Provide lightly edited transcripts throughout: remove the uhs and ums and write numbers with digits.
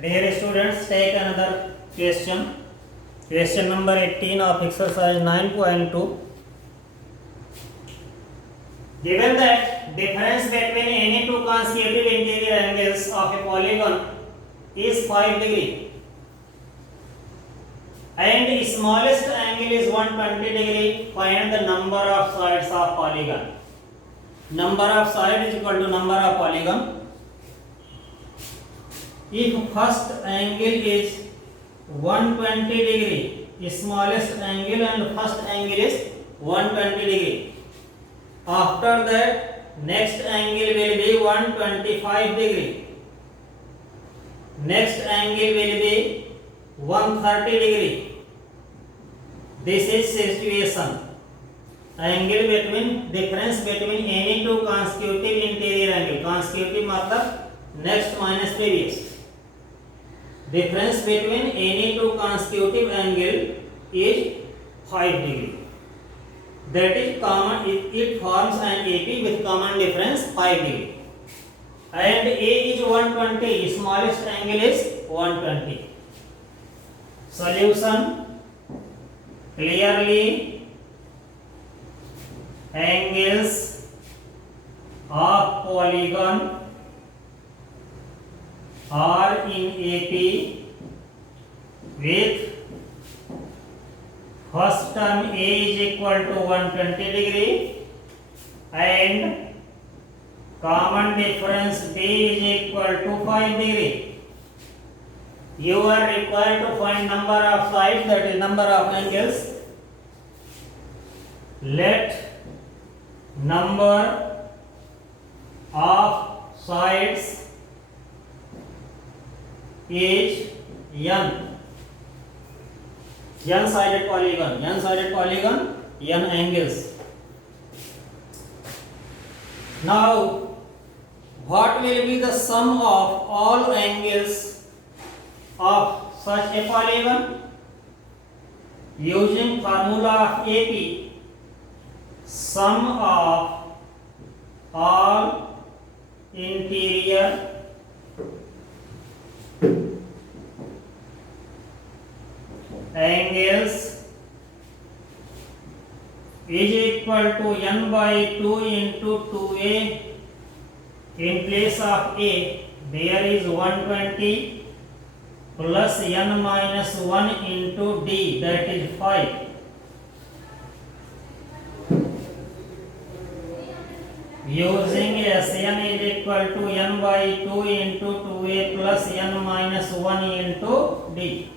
Dear students, take another question. Question number 18 of exercise 9.2. Given that difference between any two consecutive interior angles of a polygon is 5 degree and the smallest angle is 120 degree, find the number of sides of polygon. Number of sides is equal to number of polygon. If first angle is 120 degree, smallest angle and first angle is 120 degree. After that, next angle will be 125 degree. Next angle will be 130 degree. This is situation. Angle between difference between any two consecutive interior angle. Consecutive मतलब next minus previous. Difference between any two consecutive angle is 5 degree. That is common. It forms an AP with common difference 5 degree. And A is 120. Smallest angle is 120. Solution. Clearly, angles of polygon are in AP with first term A is equal to 120 degree and common difference B is equal to 5 degree. You are required to find number of sides, that is number of angles. Let number of sides is n. N-sided polygon, n angles. Now, what will be the sum of all angles of such a polygon? Using formula of AP, sum of all interior angles is equal to n by 2 into 2a. In place of a, there is 120 plus n minus 1 into d, that is 5. Using s, n is equal to n by 2 into 2a plus n minus 1 into d.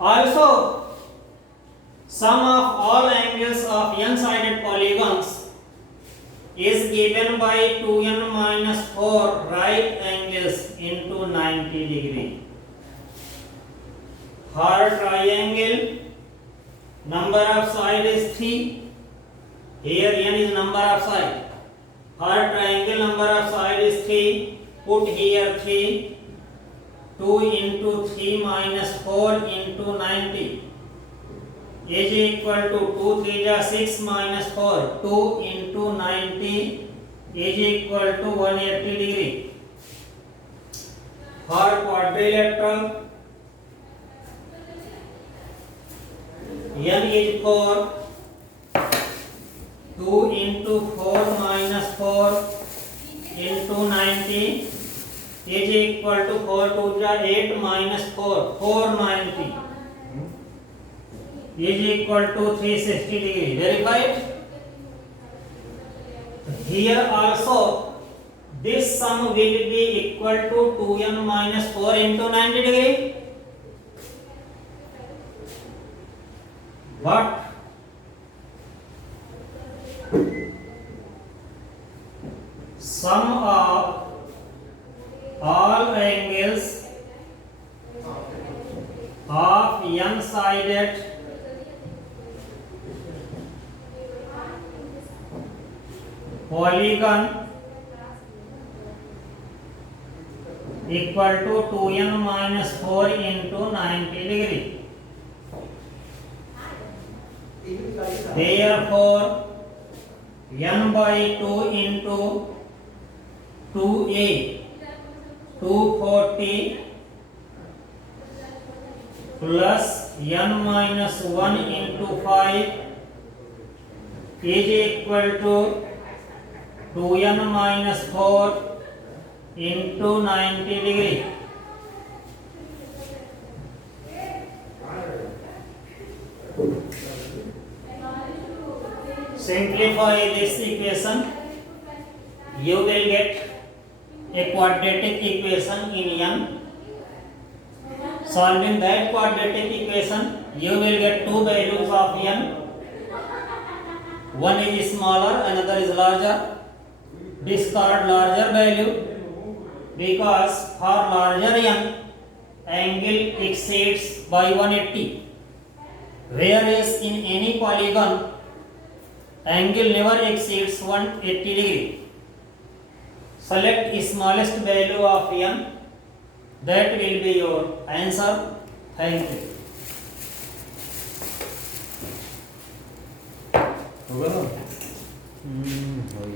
Also, sum of all angles of n-sided polygons is given by 2n minus 4 right angles into 90 degree. For triangle, number of side is 3. Here n is number of side. For triangle, number of side is 3. Put here 3. 2 into 3 minus 4 into 90 is equal to 2 3 is 6 minus 4. 2 into 90 is equal to 180 degree. For quadrilateral, n is 4. 2 into 4 minus 4 into 90 is equal to 4 2 8 minus 4, 490 is equal to 360 degree. Verified? Here also this sum will be equal to 2n minus 4 into 90 degree. What? Sum of all angles of n-sided polygon equal to 2n minus 4 into 90 degree. Therefore, n by 2 into 2a 240 plus n minus 1 into 5 is equal to 2n minus 4 into 90 degree. Simplify this equation. You will get a quadratic equation in n. Solving that quadratic equation, you will get two values of n. One is smaller, another is larger. Discard larger value because for larger n, angle exceeds by 180. Whereas in any polygon, angle never exceeds 180 degree. Select smallest value of n. That will be your answer. Thank you. होगा ना